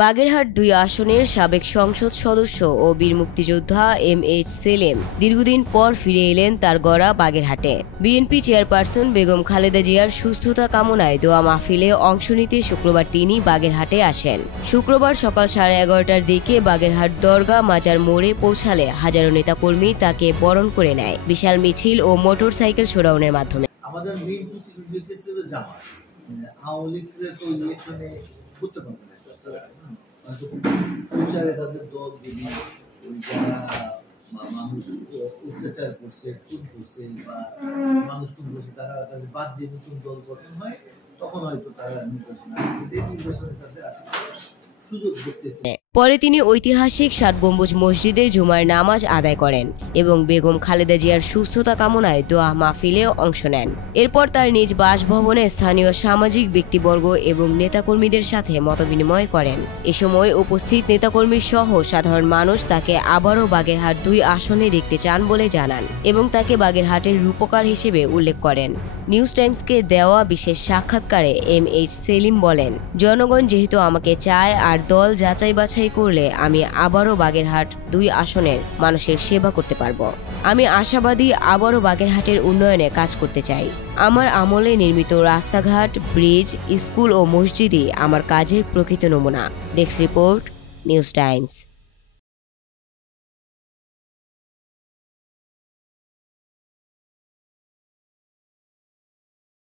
বাগেরহাট ২ আসনের সাবেক সংসদ সদস্য ও বীর মুক্তিযোদ্ধা এমএইচ সেলিম দীর্ঘদিন পর ফিরে এলেন তার গড়া বাগেরহাটে। বিএনপি চেয়ারপারসন বেগম খালেদা জিয়ার সুস্থতা কামনায় দোয়া মাহফিলে অংশ নিতে শুক্রবার তিনি বাগেরহাটে আসেন। শুক্রবার সকাল 11:30টার দিকে বাগেরহাট দরগা মাজার মোড়ে পৌঁছালে হাজারো নেতাকর্মী তাকে বরণ করে নেয় বিশাল মিছিল ও মোটরসাইকেল শোডাউনের মাধ্যমে। আমাদের মেইন প্রতিনিধি ছিল জামাত, আওয়ামী লীগের তো ইলেকশনে করতে পারবে না, প্রচারে তাদের দল দিবি যারা মানুষ অত্যাচার করছে, খুন করছে বা মানুষ খুন করছে তারা তাদের বাদ দিয়ে নতুন দল গঠন হয়, তখন হয়তো তারা নির্বাচনে তাদের সুযোগ দেখতেছে। পরে তিনি ঐতিহাসিক ৭ গম্বুজ মসজিদে জুমার নামাজ আদায় করেন এবং বেগম খালেদা জিয়ার সুস্থতা কামনায় দোয়া মাহফিলে অংশ নেন। এরপর তার নিজ বাসভবনে স্থানীয় সামাজিক ব্যক্তিবর্গ এবং নেতাকর্মীদের সাথে মতবিনিময় করেন। এ সময় উপস্থিত নেতাকর্মী সহ সাধারণ মানুষ তাকে আবারও বাগেরহাট ২ আসনে দেখতে চান বলে জানান এবং তাকে বাগেরহাটের রূপকার হিসেবে উল্লেখ করেন। নিউজ টাইমসকে দেওয়া বিশেষ সাক্ষাৎকারে এমএইচ সেলিম বলেন, জনগণ যেহেতু আমাকে চায় আর দল যাচাই বাছাই করলে আমি আবারও বাগেরহাট ২ আসনের মানুষের সেবা করতে পারবো। আমি আশাবাদী আবারও বাগেরহাটের উন্নয়নে কাজ করতে চাই। আমার আমলে নির্মিত রাস্তাঘাট, ব্রিজ, স্কুল ও মসজিদই আমার কাজের প্রকৃত নমুনা। Desk report, news Times.